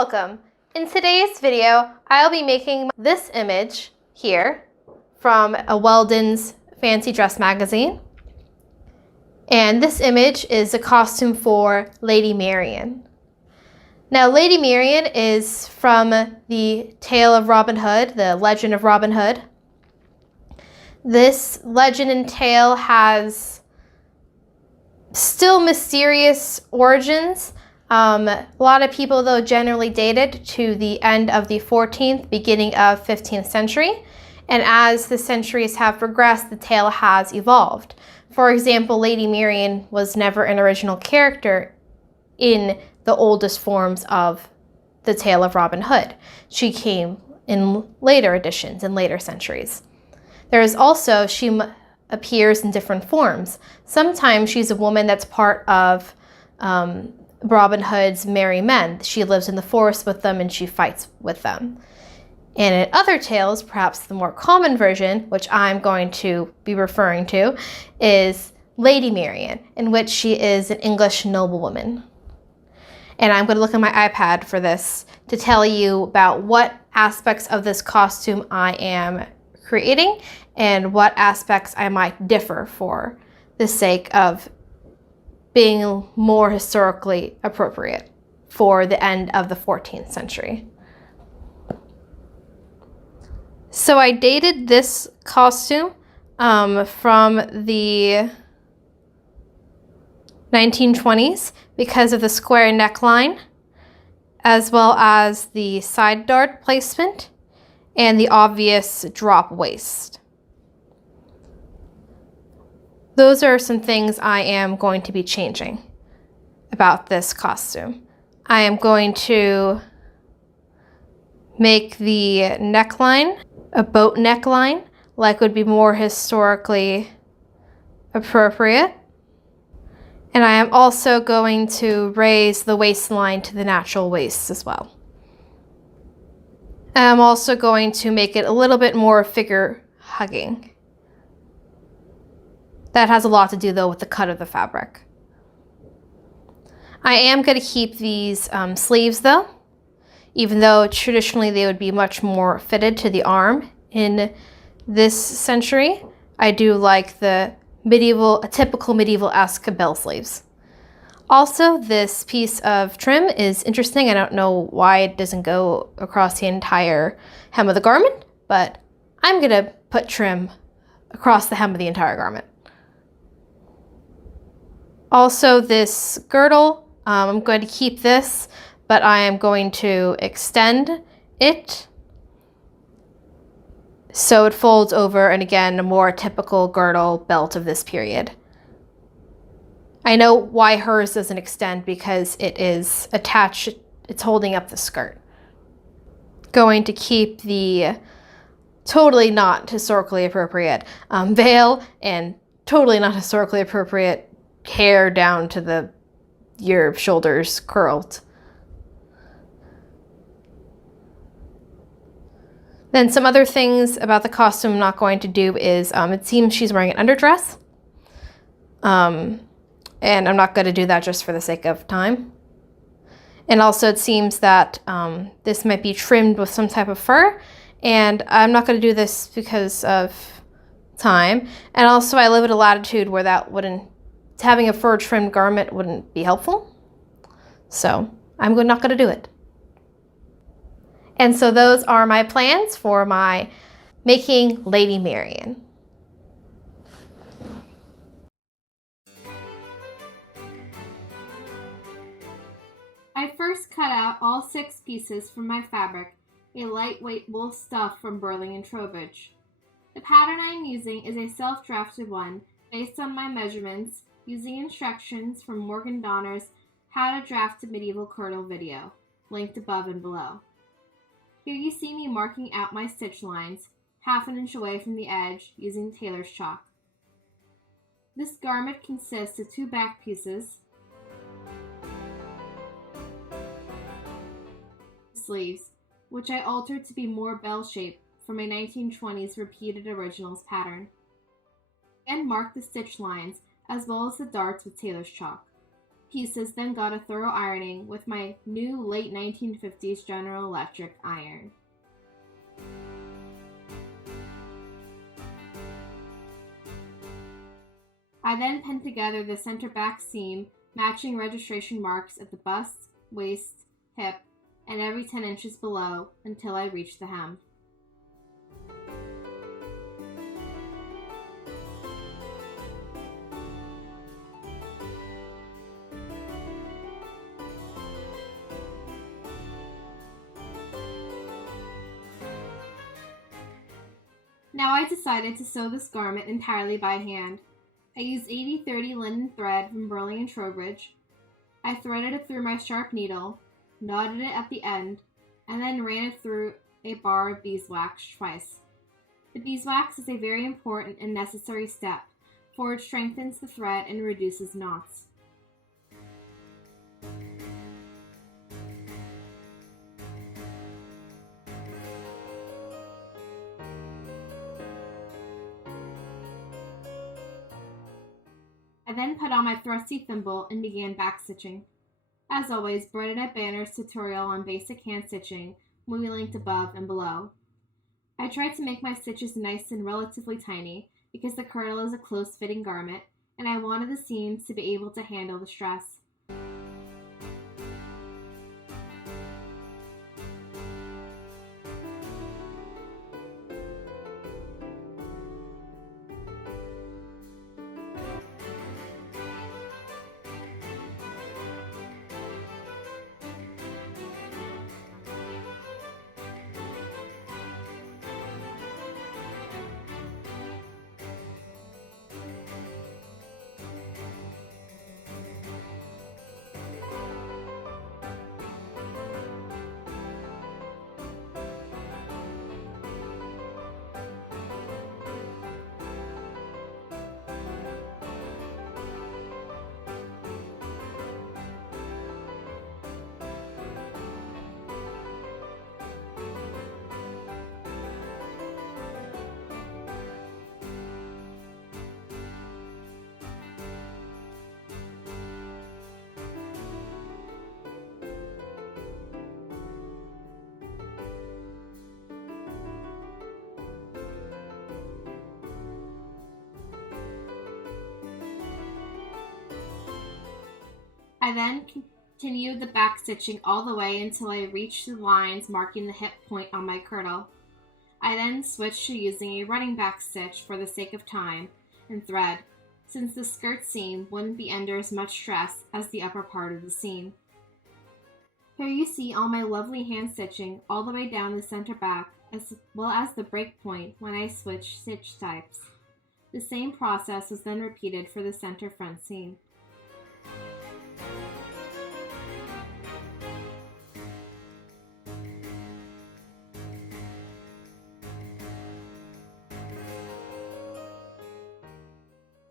Welcome! In today's video, I'll be making this image here from a Weldon's Fancy Dress magazine. And this image is a costume for Lady Marian. Now, Lady Marian is from the Tale of Robin Hood, the Legend of Robin Hood. This legend and tale has still mysterious origins. A lot of people, though, generally date it to the end of the 14th, beginning of 15th century. And as the centuries have progressed, the tale has evolved. For example, Lady Marian was never an original character in the oldest forms of the Tale of Robin Hood. She came in later editions, in later centuries. There is also, she appears in different forms. Sometimes she's a woman that's part of Robin Hood's merry men. She lives in the forest with them and she fights with them. And in other tales, perhaps the more common version, which I'm going to be referring to, is Lady Marian, in which she is an English noblewoman. And I'm going to look at my iPad for this to tell you about what aspects of this costume I am creating and what aspects I might differ for the sake of being more historically appropriate for the end of the 14th century. So I dated this costume from the 1920s because of the square neckline, as well as the side dart placement and the obvious drop waist. Those are some things I am going to be changing about this costume. I am going to make the neckline a boat neckline, like would be more historically appropriate. And I am also going to raise the waistline to the natural waist as well. And I'm also going to make it a little bit more figure hugging. That has a lot to do, though, with the cut of the fabric. I am going to keep these sleeves, though, even though traditionally they would be much more fitted to the arm in this century. I do like the typical medieval-esque bell sleeves. Also, this piece of trim is interesting. I don't know why it doesn't go across the entire hem of the garment, but I'm going to put trim across the hem of the entire garment. Also, this girdle, I'm going to keep this, but I am going to extend it so it folds over, and again, a more typical girdle belt of this period. I know why hers doesn't extend, because it is attached, it's holding up the skirt. Going to keep the totally not historically appropriate veil and totally not historically appropriate hair down to your shoulders curled. Then some other things about the costume I'm not going to do is, it seems she's wearing an underdress. And I'm not going to do that just for the sake of time. And also it seems that this might be trimmed with some type of fur. And I'm not going to do this because of time. And also I live at a latitude where having a fur trimmed garment wouldn't be helpful. So I'm not going to do it. And so those are my plans for my making Lady Marian. I first cut out all 6 pieces from my fabric, a lightweight wool stuff from Burling & Trowbridge. The pattern I am using is a self-drafted one based on my measurements, using instructions from Morgan Donner's How to Draft a Medieval Kirtle video, linked above and below. Here you see me marking out my stitch lines, half an inch away from the edge, using Tailor's chalk. This garment consists of 2 back pieces, sleeves, which I altered to be more bell-shaped from a 1920s repeated originals pattern, and mark the stitch lines as well as the darts with Tailor's chalk. pieces then got a thorough ironing with my new late 1950s General Electric iron. I then pinned together the center back seam, matching registration marks at the bust, waist, hip, and every 10 inches below until I reached the hem. Now I decided to sew this garment entirely by hand. I used 80/30 linen thread from Burling & Trowbridge. I threaded it through my sharp needle, knotted it at the end, and then ran it through a bar of beeswax twice. The beeswax is a very important and necessary step, for it strengthens the thread and reduces knots. I then put on my thrusty thimble and began backstitching. As always, Bernadette Banner's tutorial on basic hand stitching will be linked above and below. I tried to make my stitches nice and relatively tiny because the kirtle is a close-fitting garment and I wanted the seams to be able to handle the stress. I then continued the back stitching all the way until I reached the lines marking the hip point on my kirtle. I then switched to using a running back stitch for the sake of time and thread, since the skirt seam wouldn't be under as much stress as the upper part of the seam. Here you see all my lovely hand stitching all the way down the center back, as well as the break point when I switched stitch types. The same process was then repeated for the center front seam.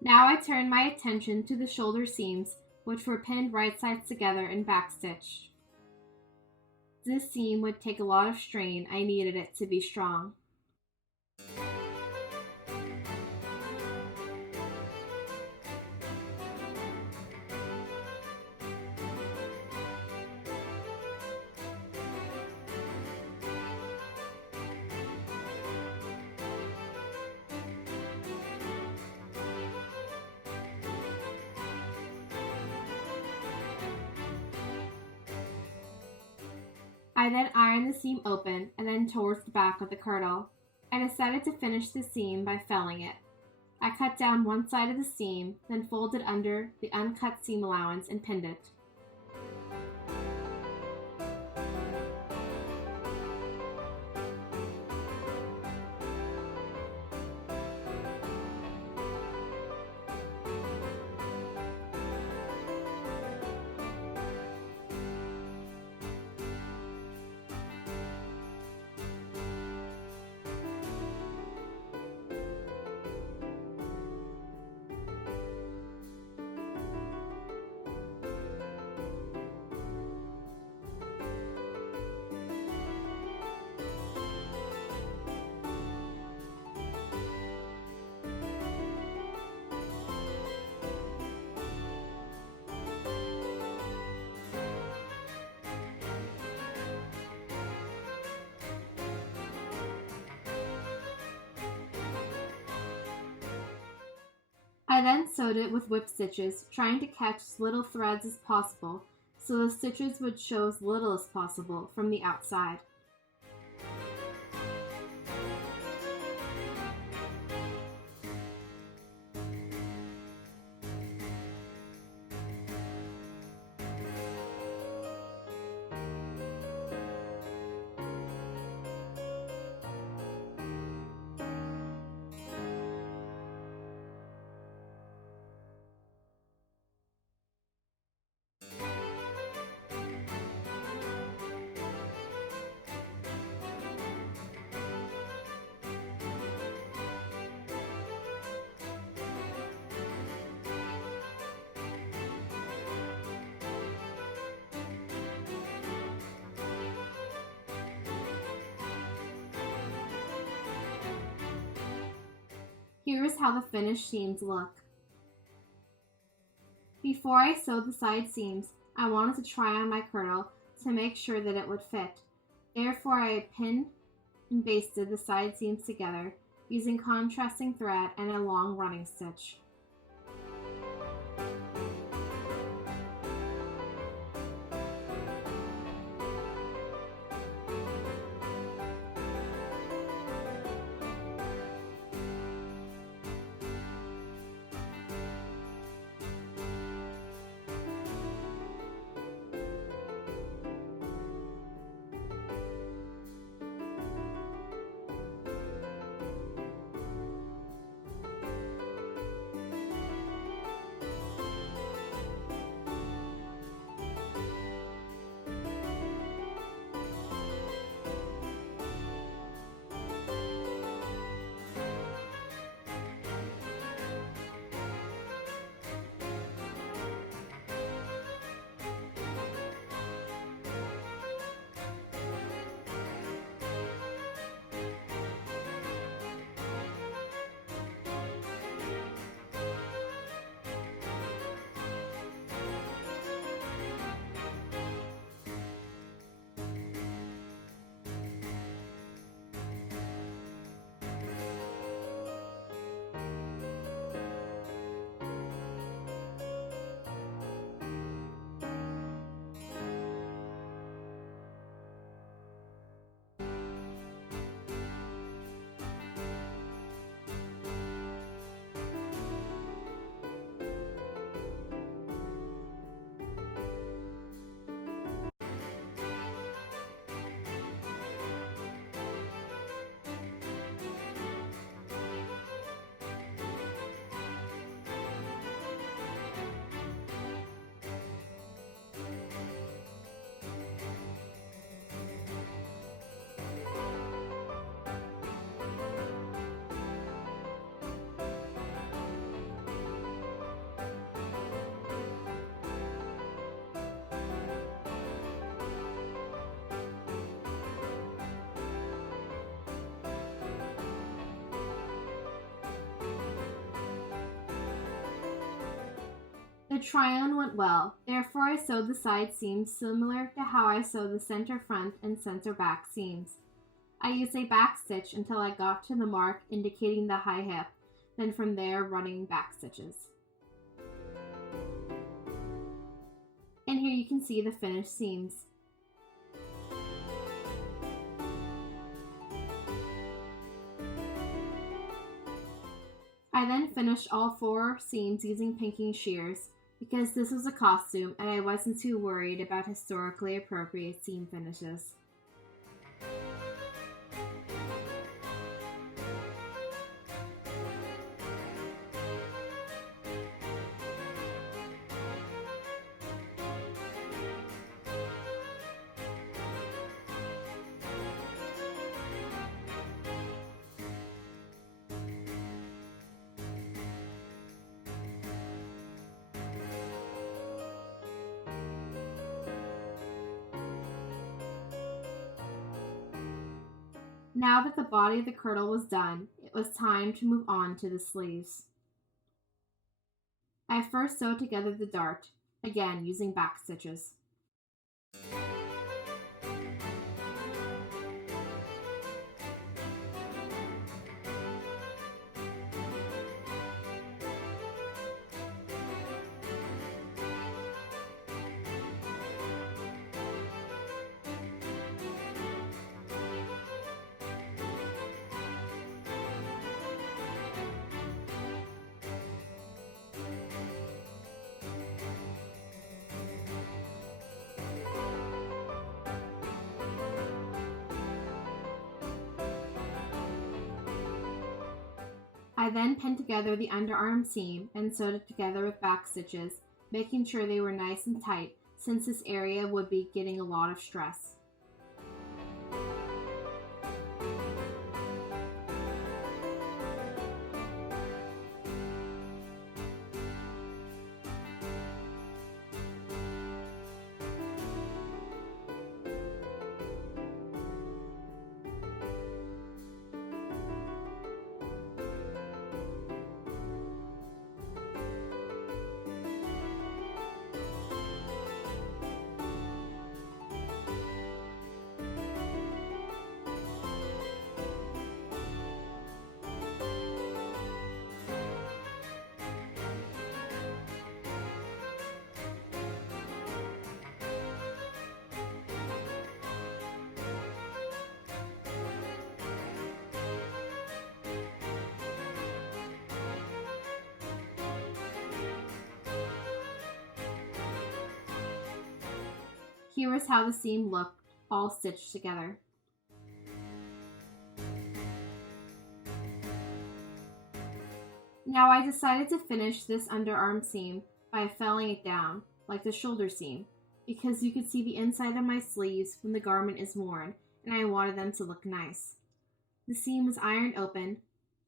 Now I turn my attention to the shoulder seams, which were pinned right sides together and backstitched. This seam would take a lot of strain. I needed it to be strong. I then ironed the seam open and then towards the back of the kirtle. I decided to finish the seam by felling it. I cut down one side of the seam, then folded under the uncut seam allowance and pinned it. I then sewed it with whip stitches, trying to catch as little threads as possible, so the stitches would show as little as possible from the outside. Here is how the finished seams look. Before I sewed the side seams, I wanted to try on my kirtle to make sure that it would fit. Therefore, I pinned and basted the side seams together using contrasting thread and a long running stitch. The try-on went well, therefore I sewed the side seams similar to how I sewed the center front and center back seams. I used a back stitch until I got to the mark indicating the high hip, then from there running back stitches. And here you can see the finished seams. I then finished all 4 seams using pinking shears because this was a costume and I wasn't too worried about historically appropriate seam finishes. Now that the body of the kirtle was done, it was time to move on to the sleeves. I first sewed together the dart, again using back stitches. I then pinned together the underarm seam and sewed it together with back stitches, making sure they were nice and tight since this area would be getting a lot of stress. Here is how the seam looked, all stitched together. Now I decided to finish this underarm seam by felling it down, like the shoulder seam, because you could see the inside of my sleeves when the garment is worn, and I wanted them to look nice. The seam was ironed open,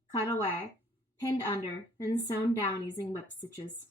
cut away, pinned under, and sewn down using whip stitches.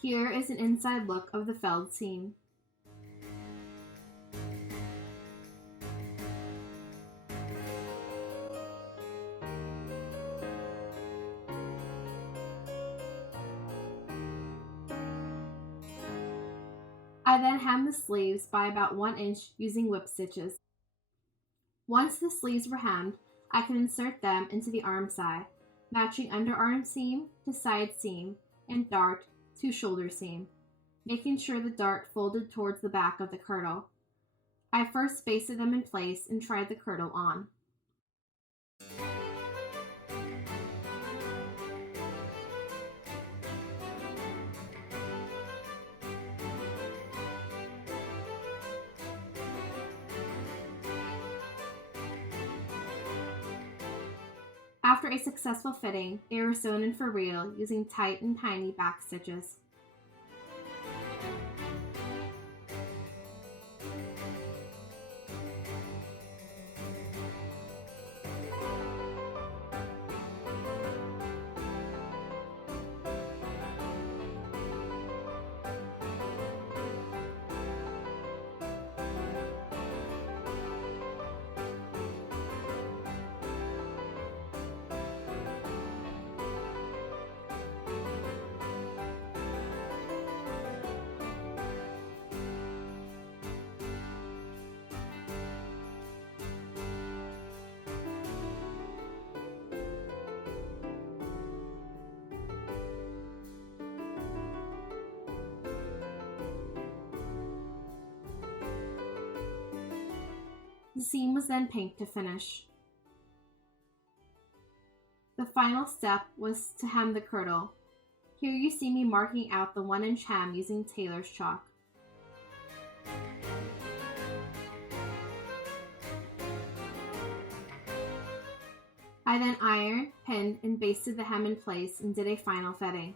Here is an inside look of the felled seam. I then hemmed the sleeves by about 1 inch using whip stitches. Once the sleeves were hemmed, I could insert them into the arm side, matching underarm seam to side seam and dart to shoulder seam, making sure the dart folded towards the back of the kirtle. I first basted them in place and tried the kirtle on. After a successful fitting, they were sewn in for real using tight and tiny back stitches. The seam was then pinked to finish. The final step was to hem the kirtle. Here you see me marking out the 1-inch hem using Tailor's chalk. I then ironed, pinned, and basted the hem in place and did a final fitting.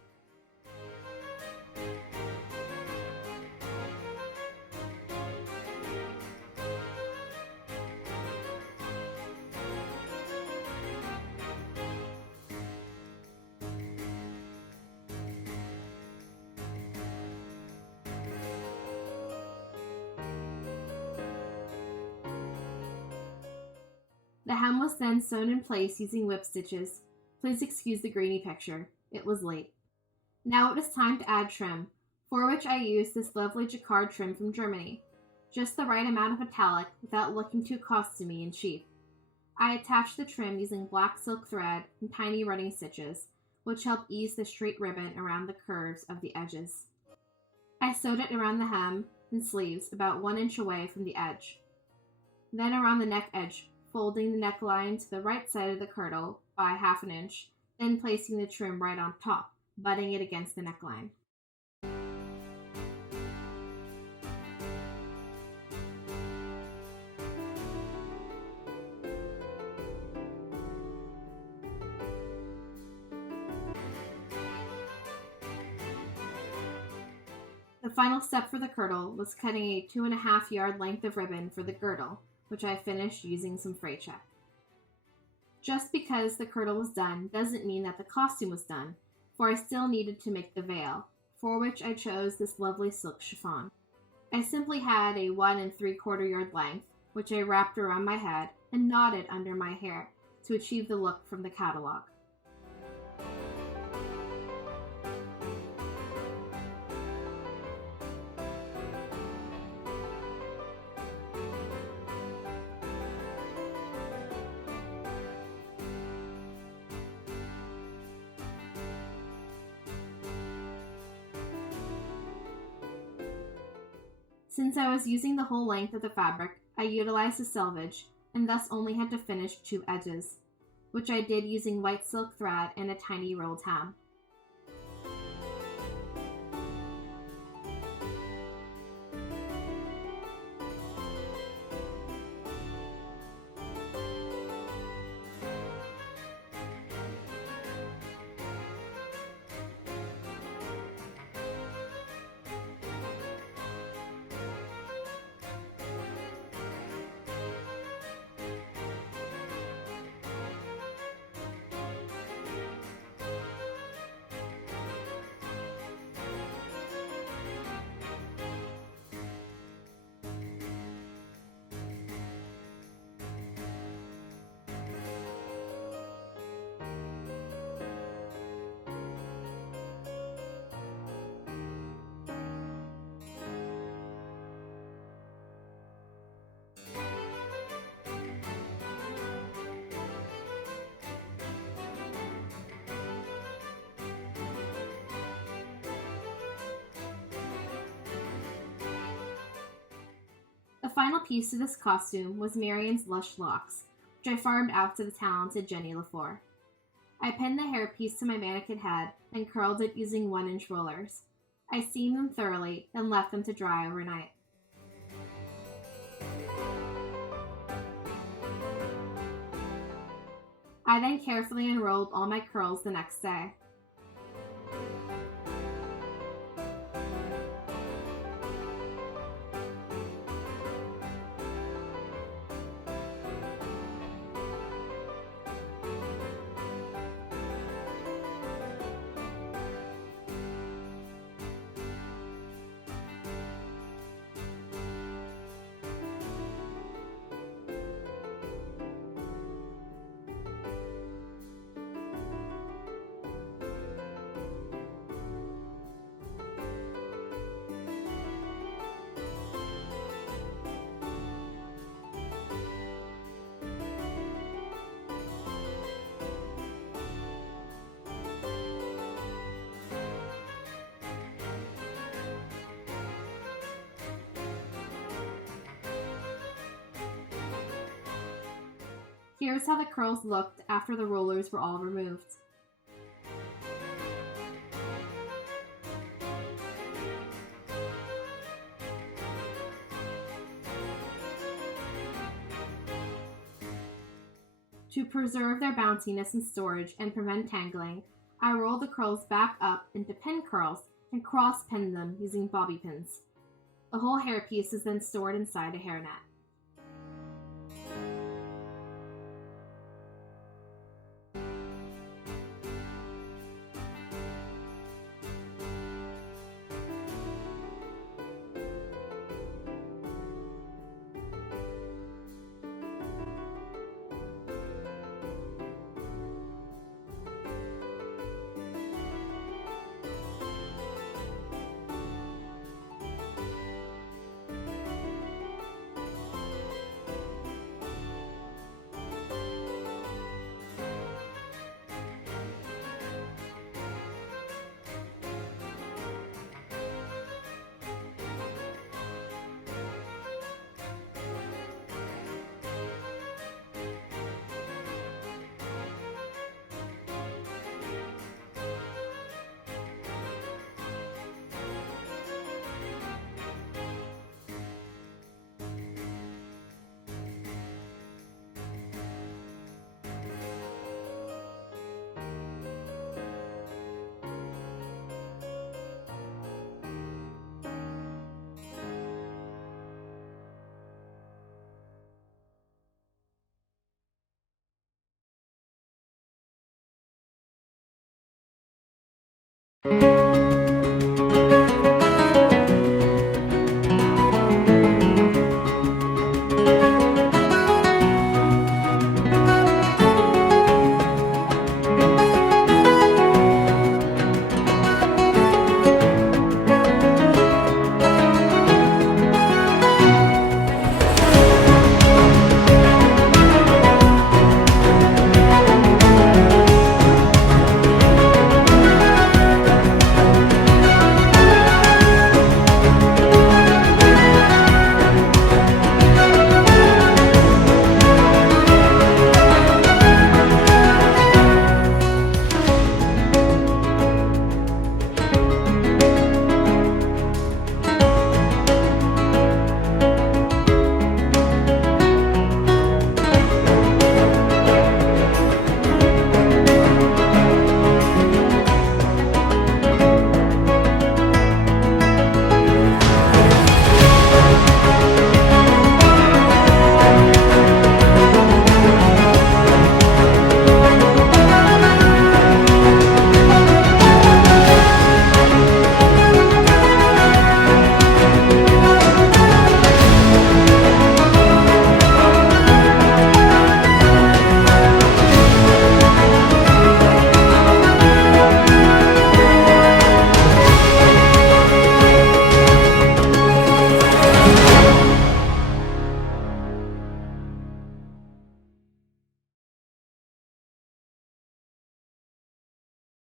The hem was then sewn in place using whip stitches. Please excuse the grainy picture. It was late. Now it is time to add trim, for which I used this lovely jacquard trim from Germany. Just the right amount of metallic without looking too costumey and cheap. I attached the trim using black silk thread and tiny running stitches, which help ease the straight ribbon around the curves of the edges. I sewed it around the hem and sleeves about 1 inch away from the edge. Then around the neck edge, folding the neckline to the right side of the kirtle by 1/2 inch, then placing the trim right on top, butting it against the neckline. The final step for the kirtle was cutting a 2.5 yard length of ribbon for the girdle, which I finished using some fray check. Just because the kirtle was done doesn't mean that the costume was done, for I still needed to make the veil, for which I chose this lovely silk chiffon. I simply had a 1 3/4 yard length, which I wrapped around my head and knotted under my hair to achieve the look from the catalog. Since I was using the whole length of the fabric, I utilized the selvage and thus only had to finish 2 edges, which I did using white silk thread and a tiny rolled hem. The final piece to this costume was Marian's lush locks, which I farmed out to the talented Jenny LaFleur. I pinned the hairpiece to my mannequin head and curled it using 1 inch rollers. I steamed them thoroughly and left them to dry overnight. I then carefully unrolled all my curls the next day. Here's how the curls looked after the rollers were all removed. To preserve their bounciness in storage and prevent tangling, I roll the curls back up into pin curls and cross-pin them using bobby pins. The whole hairpiece is then stored inside a hairnet. Thank you.